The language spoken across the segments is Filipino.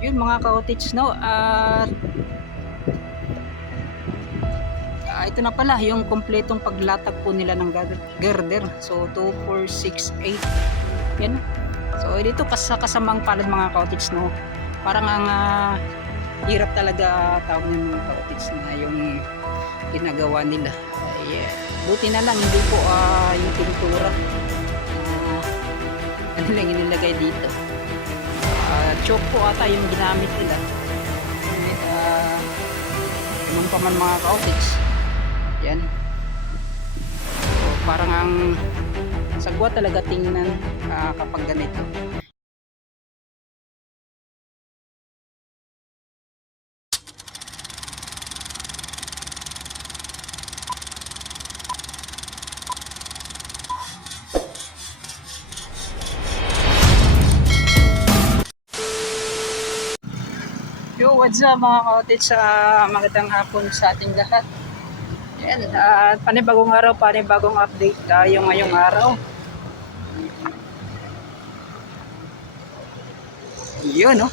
yun mga ka-outage no? At ah, ito na pala yung kompletong paglatag po nila ng girder so 2468 yan. So dito kas kasamang palad mga ka-outage no? Parang ang ah, hirap talaga tawag ng mga ka-outage na yung ginagawa nila. Ay, eh, buti na lang hindi po ah, yung pintura ah, ano lang inilagay dito. uh, choke po ata yung ginamit nila. Ngunit, uh, ganun pa mga ka-outage yan. So, parang ang sagwa talaga tingnan ah, kapag ganito what's up mga ka-outage sa magandang hapon sa ating lahat. Yan, at panibagong araw, panibagong update tayo ngayong araw. Yun no?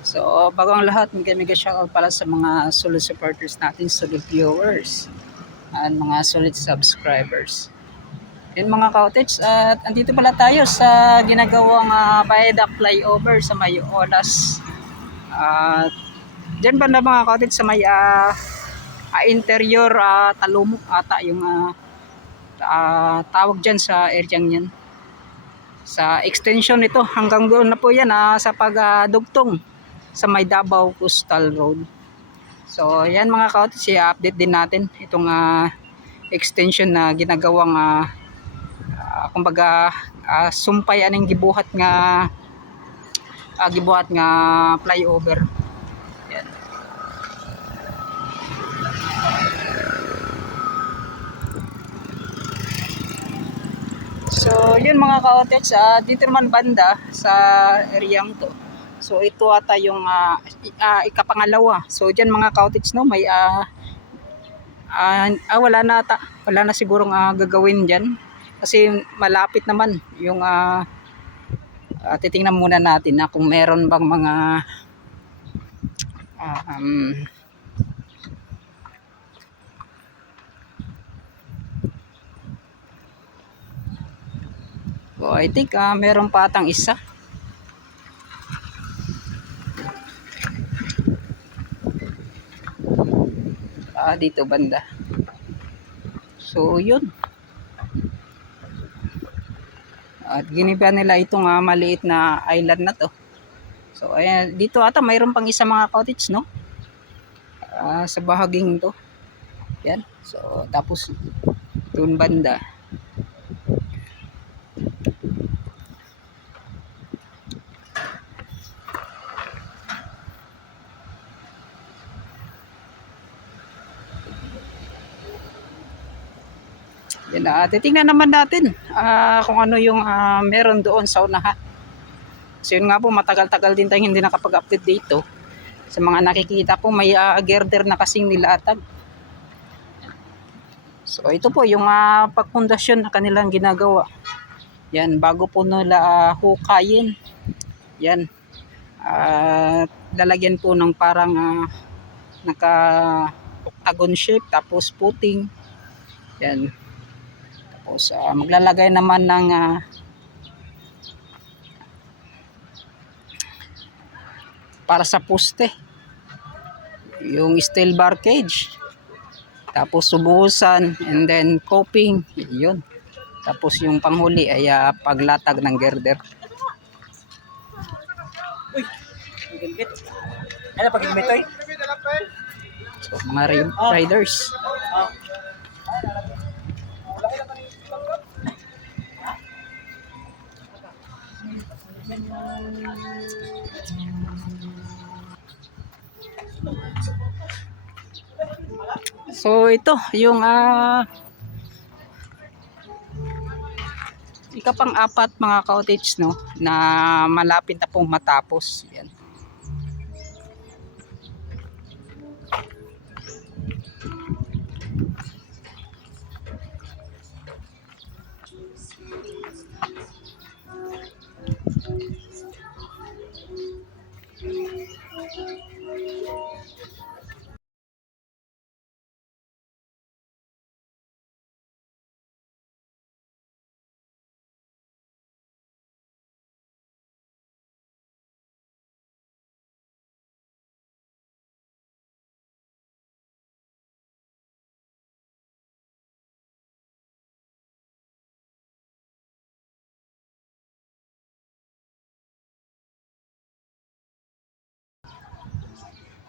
So bago ang lahat mega shoutout pala sa mga solid supporters natin solid viewers at mga solid subscribers. Yun mga ka-outage at andito pala tayo sa ginagawang uh, viaduct flyover sa may Olas at dyan ba na mga ka-outage sa may ah, ah, interior uh, talumok ata yung ah, ah, tawag dyan sa area yan sa extension nito hanggang doon na po yan ah, sa pagdugtong sa may Davao Coastal Road. So yan mga kautis i-update din natin itong ah, extension na ginagawang ah, ah, kumbaga ah, sumpay aning gibuhat nga ah, gibuhat nga flyover yan So, yun mga ka-outets, ah, dito naman banda sa areang to. So, ito ata yung i- ah, ikapangalawa. So, dyan mga ka-outets, no, may ah, ah, ah, wala na ata, wala na sigurong ah, gagawin dyan. Kasi malapit naman yung ah, ah, titingnan muna natin na kung meron bang mga ah, um, So, I think ah, meron pa atang isa. Ah, dito banda. So, yun. At giniba nila itong ah, maliit na island na to. So, ayan, dito ata mayroon pang isa mga cottage, no? Ah, sa bahaging to. Yan. So, tapos doon banda. Yan na, titingnan naman natin ah, kung ano yung ah, meron doon sa unahan. So yun nga po, matagal-tagal din tayong hindi nakapag-update dito. Sa mga nakikita po, may ah, girder na kasing nilatag. So ito po yung uh, pagpundasyon na kanilang ginagawa. Yan, bago po nila ah, hukayin. Yan. At lalagyan po ng parang ah, naka octagon shape tapos puting. Yan. Tapos ah, maglalagay naman ng ah, para sa poste. Yung steel bar cage. Tapos subuhusan and then coping. Yun. Tapos yung panghuli ay ah, paglatag ng girder. Ano pag imitoy? So, mga ri- riders. So ito yung ah ikapang apat mga cottage no na malapit na pong matapos. Yan.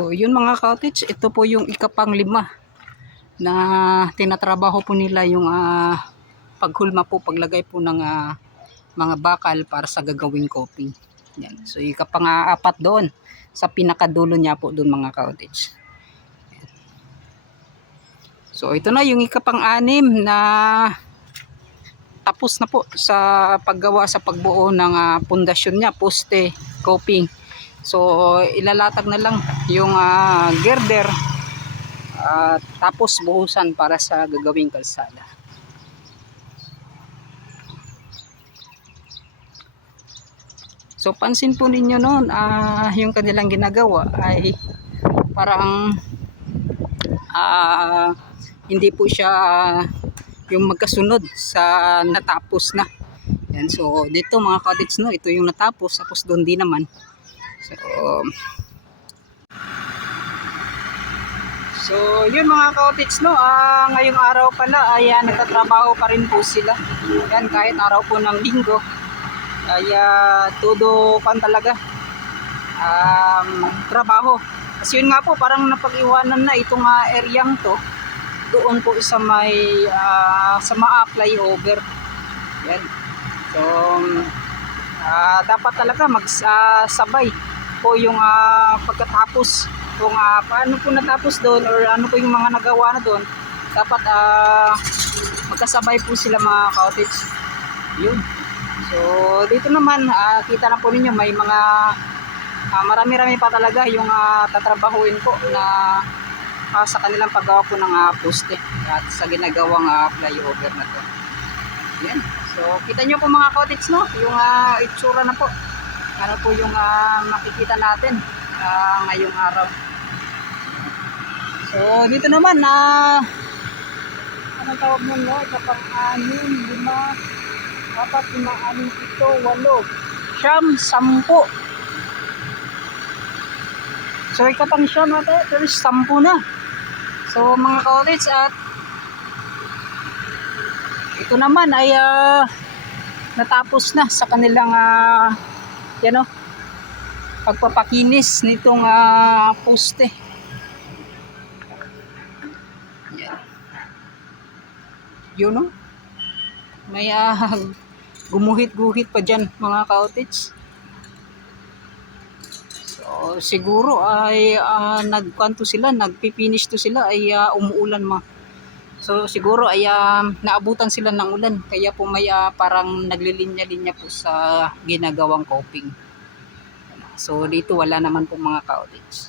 So, yun mga cottage, ito po yung ikapang lima na tinatrabaho po nila yung ah, paghulma po, paglagay po ng ah, mga bakal para sa gagawing coffee. Yan. So, ikapang ah, doon sa pinakadulo niya po doon mga cottage. So, ito na yung ikapang anim na tapos na po sa paggawa sa pagbuo ng ah, pundasyon niya, poste, coping. So, ilalatag na lang yung ah, girder at tapos buhusan para sa gagawing kalsada. So, pansin po ninyo noon, ah, yung kanilang ginagawa ay parang ah, hindi po siya yung magkasunod sa natapos na. Yan, so dito mga cottage no, ito yung natapos, tapos doon din naman. So, so yun mga cottage no, ah, ngayong araw pala ay ah, nagtatrabaho pa rin po sila. Yan, kahit araw po ng linggo, ay ah, todo pan talaga um, trabaho. Kasi yun nga po, parang napag-iwanan na itong uh, areang to doon po sa may ah, sa maa flyover. Yan. So, ah, dapat talaga magsabay po yung ah, pagkatapos kung ah, paano po natapos doon or ano po yung mga nagawa na doon dapat ah, magkasabay po sila mga cottage yun. So dito naman ah, kita na po ninyo may mga ah, marami-rami pa talaga yung ah, tatrabahuin po na ah, sa kanilang paggawa po ng ah, poste at sa ginagawang ah, flyover na to. Yan. So kita nyo po mga cottage no? Yung ah, itsura na po ano po yung ah, makikita natin ah, ngayong araw? So dito naman na ano tawag mo no? Kapag anim, lima apat, lima, anim, ito, walo siyam, sampu. So ikapang siyam natin pero sampu na. So mga college at ito naman ay ah, natapos na sa kanilang uh, pagpapakinis nitong ah, poste. Yan. Yun o may ah, gumuhit-guhit pa dyan mga cottage so siguro ay uh, nagkanto sila nagpipinish to sila ay ah, umuulan ma. So siguro ay ah, naabutan sila ng ulan. Kaya po may ah, parang naglilinya-linya po sa ginagawang coping. So dito wala naman po mga cottage.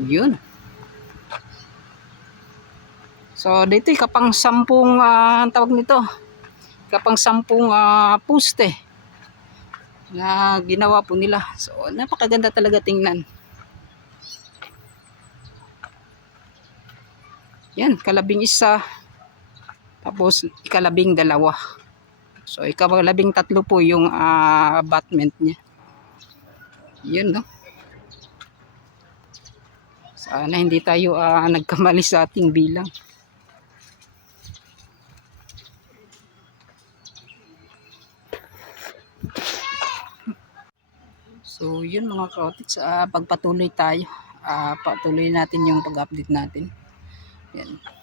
Yun. So dito kapang sampung ah, ang tawag nito. Kapang sampung ah, poste na ginawa po nila. So napakaganda talaga tingnan. Yan, kalabing isa. Tapos, ikalabing dalawa. So, ikalabing tatlo po yung ah, abutment niya. Yun, no? Sana hindi tayo ah, nagkamali sa ating bilang. So, yun mga kaotits, ah, pagpatuloy tayo. Ah, patuloy natin yung pag-update natin. Yan.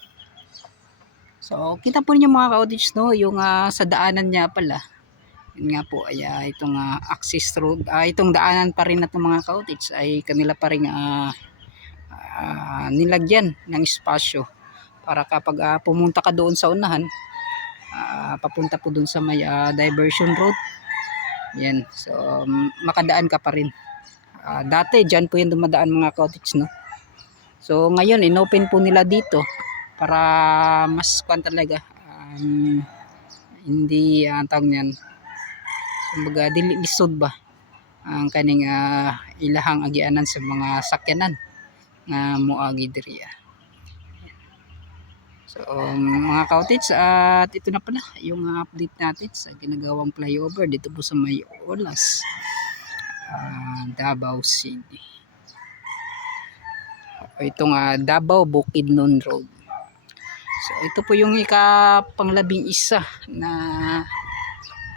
So, kita po niyo mga ka-audience, no, yung ah, sa daanan niya pala. Yun nga po, ay ah, itong ah, access road, ah, itong daanan pa rin na itong mga ka-audience ay kanila pa rin ah, ah, nilagyan ng espasyo para kapag ah, pumunta ka doon sa unahan, ah, papunta po doon sa may ah, diversion road. Yan, so um, makadaan ka pa rin. Ah, dati dyan po yung dumadaan mga ka-audience, no. So ngayon, inopen po nila dito para mas kwan talaga um, hindi uh, ang tawag niyan kumbaga dili lisod ba ang kaning ah, ilahang agianan sa mga sakyanan nga moagi diriya so um, mga kautis at ito na pala yung ah, update natin sa ginagawang flyover dito po sa may Olas ah, Davao City. Itong uh, Davao Bukidnon Road So ito po yung ikapanglabing isa na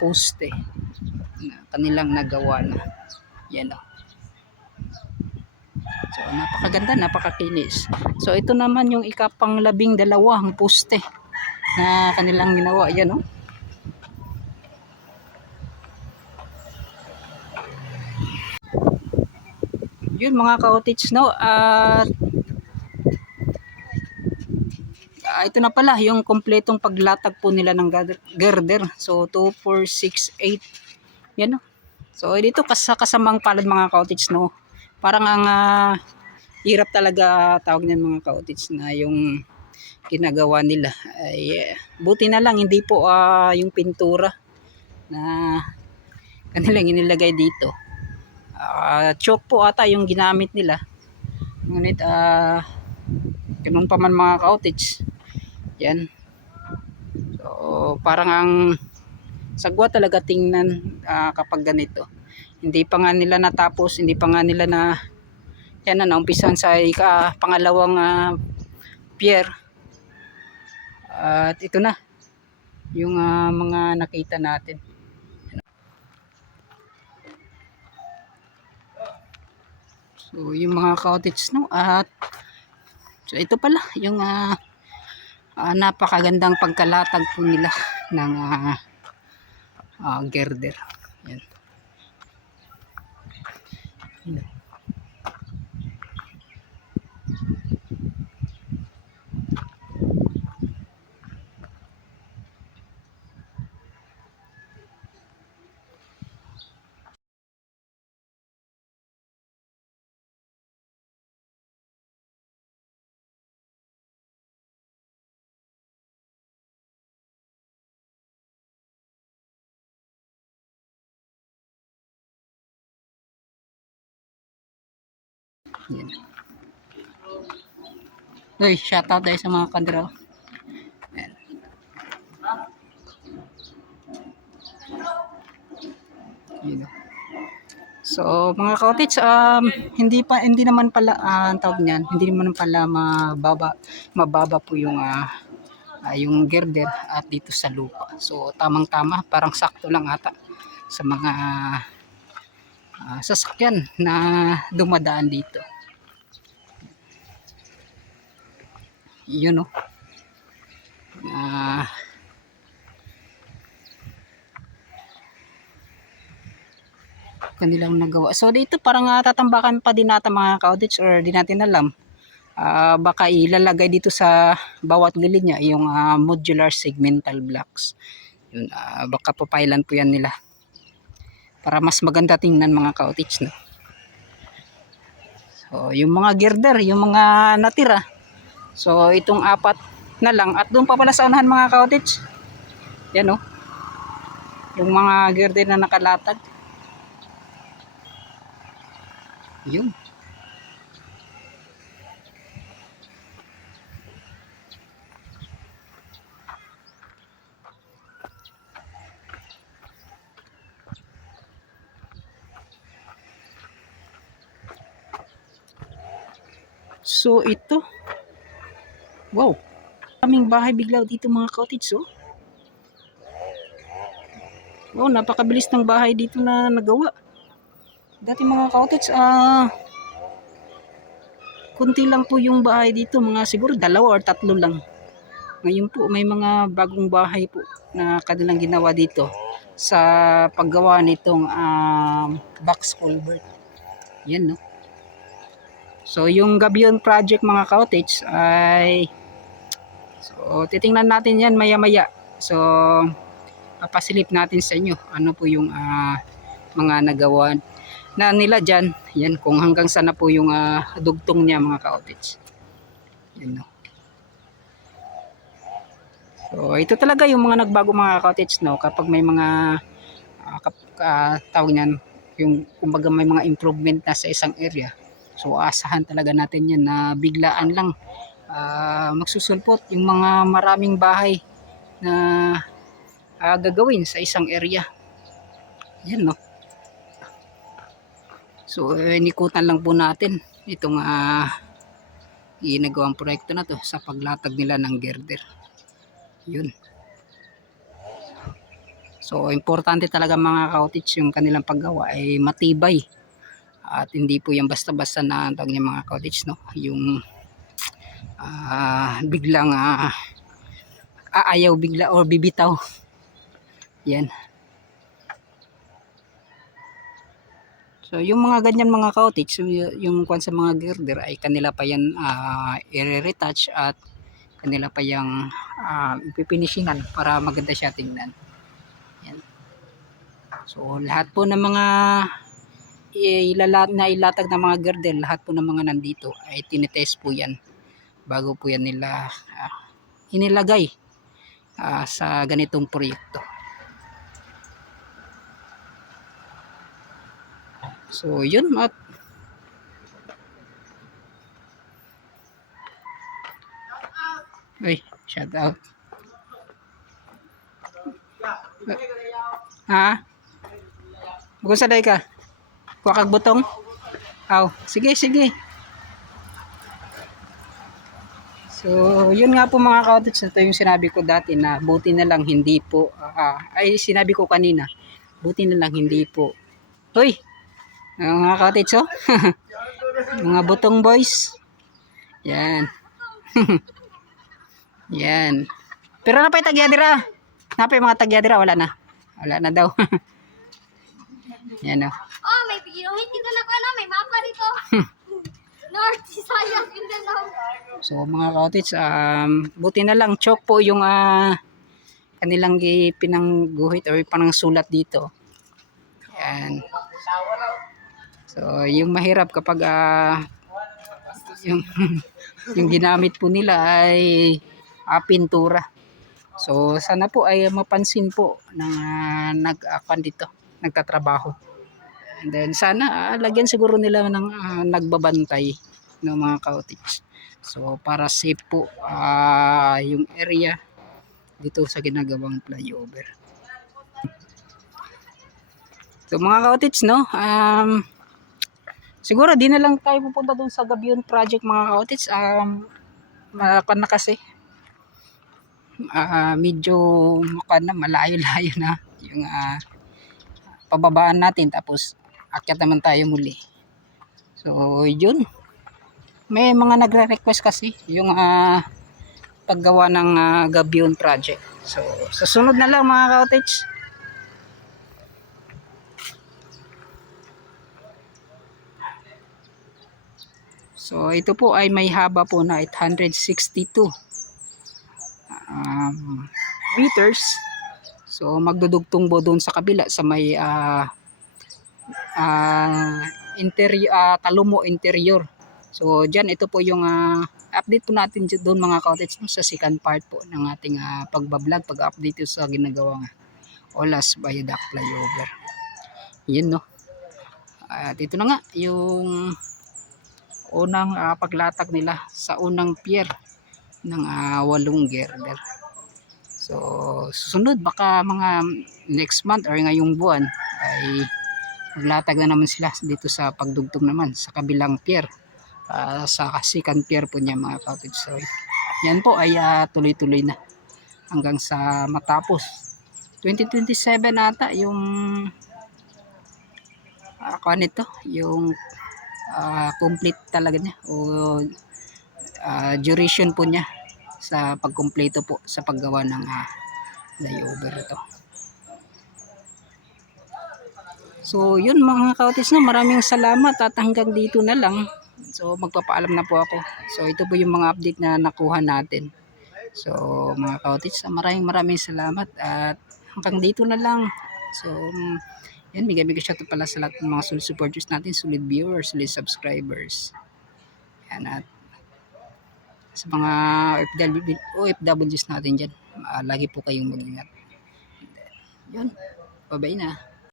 poste na kanilang nagawa na. Yan o. So napakaganda, napakakinis. So ito naman yung ikapanglabing dalawang poste na kanilang ginawa. Yan o. Yun mga ka-outage no. At Ah, ito na pala yung kompletong paglatag po nila ng girder. So 2, 4, 6, 8. Yan no. So dito kas kasamang palad mga cottage no. Parang ang ah, hirap talaga tawag niyan mga cottage na yung ginagawa nila ay eh, buti na lang hindi po ah, yung pintura na kanilang inilagay dito. Ah, chalk po ata yung ginamit nila. Ngunit ah ganun pa man mga cottage yan. So, parang ang sagwa talaga tingnan ah, kapag ganito. Hindi pa nga nila natapos, hindi pa nga nila na yan na naumpisan sa ika pangalawang ah, pier. At ito na yung ah, mga nakita natin. So, yung mga cottage no at so ito pala yung ah, ah, napakagandang pagkalatag po nila ng ah, ah, girder. Yan. Yan. Yan. Uy, shoutout tayo sa mga kandraw. Yan. Yun. So, mga cottage, um, hindi pa hindi naman pala ah, ang tawag niyan, hindi naman pala mababa mababa po yung ah, ah, yung girder at dito sa lupa. So, tamang-tama, parang sakto lang ata sa mga ah, sasakyan na dumadaan dito. Yun o. Ah, kanilang nagawa. So dito parang uh, tatambakan pa din natin mga kaudits or di natin alam. Ah, baka ilalagay dito sa bawat gilid niya yung ah, modular segmental blocks. Yun, ah, baka papailan po yan nila. Para mas maganda tingnan mga kaudits. No? So yung mga girder, yung mga natira. So itong apat na lang. At doon pa pala sa unahan mga kaudits. Yan o. Yung mga girder na nakalatag. Yun. So ito. Wow. Kaming bahay bigla dito mga cottage oh. Wow, napakabilis ng bahay dito na nagawa. Dati mga cottage, ah, kunti lang po yung bahay dito, mga siguro dalawa or tatlo lang. Ngayon po may mga bagong bahay po na kanilang ginawa dito sa paggawa nitong um, box culvert. Yan no. So yung Gabion project mga cottage ay so titingnan natin yan maya-maya. So papasilip natin sa inyo ano po yung ah, mga nagawa na nila dyan. Yan kung hanggang sana po yung ah, dugtong niya mga cottage. Yan no. So, ito talaga yung mga nagbago mga cottage, no? Kapag may mga, uh, kap, ah, tawag niyan, yung, kumbaga may mga improvement na sa isang area. So, asahan talaga natin yan na biglaan lang ah, magsusulpot yung mga maraming bahay na ah, gagawin sa isang area. Yan, no? So, eh, nikutan lang po natin itong uh, ginagawang proyekto na to sa paglatag nila ng girder. Yun. So, importante talaga mga cottage yung kanilang paggawa ay matibay. At hindi po yung basta-basta na niya mga cottage, no? Yung ah, biglang ah, aayaw bigla or bibitaw. Yan. So, yung mga ganyan mga cottage, yung, kwan sa mga girder ay kanila pa yan ah, i-retouch at kanila pa yung uh, ipipinishingan para maganda siya tingnan. Yan. So, lahat po ng mga ilalat na ilatag ng mga girdle, lahat po ng mga nandito ay tinetest po yan bago po yan nila uh, inilagay uh, sa ganitong proyekto. So, yun at Uy, shout out. Ha? Bukan sa ka? Kuha kag butong? Aw, sige, sige. So, yun nga po mga cottage, ito yung sinabi ko dati na buti na lang hindi po, ah, ay sinabi ko kanina, buti na lang hindi po. Hoy, mga cottage oh. mga butong boys. Yan. Yan. Pero na pa yung tagyadira. Napay mga tagyadira, wala na. Wala na daw. Yan o. Oh, may ginuhit dito na ko ano, may mapa dito. North, yun na lang. So mga cottage, um, buti na lang chok po yung ah, kanilang pinangguhit or panang sulat dito. Yan. So yung mahirap kapag ah, yung, yung ginamit po nila ay ah, pintura. So sana po ay mapansin po ng uh, nag-akan dito, nagtatrabaho. And then sana ah, lagyan siguro nila ng ah, nagbabantay ng mga cottage. So para safe po ah, yung area dito sa ginagawang flyover. So mga cottage no, um, siguro di na lang tayo pupunta doon sa Gabion Project mga cottage. Um, malakan na kasi. Ah, medyo makan na malayo-layo na yung ah, pababaan natin tapos akyat naman tayo muli. So, yun. May mga nagre-request kasi yung ah, paggawa ng ah, Gabion project. So, sa sunod na lang mga cottage. So, ito po ay may haba po na 862 um, meters. So, magdudugtong po doon sa kabila sa may ah, ah, interior, ah, Talumo interior. So, dyan, ito po yung ah, update po natin doon mga cottage no, sa second part po ng ating uh, pagbablog, pag-update sa ginagawang Olas Viaduct Flyover. Yun, no. At ito na nga, yung unang ah, paglatag nila sa unang pier ng ah, walong girder. So, susunod, baka mga next month or ngayong buwan ay maglatag na naman sila dito sa pagdugtong naman sa kabilang pier. Ah, sa second pier po niya mga cottage so yan po ay ah, tuloy-tuloy na hanggang sa matapos. 2027 ata yung uh, ako nito yung ah, complete talaga niya o ah, duration po niya sa pagkumpleto po sa paggawa ng ah, flyover ito. So, yun mga kautis na maraming salamat at hanggang dito na lang. So, magpapaalam na po ako. So, ito po yung mga update na nakuha natin. So, mga kautis, maraming maraming salamat at hanggang dito na lang. So, yan, mega mega shout out pala sa lahat ng mga solid supporters natin, solid viewers, solid subscribers. Yan at sa mga OFW, OFWs natin dyan, ah, lagi po kayong mag-ingat. Yun, bye-bye na.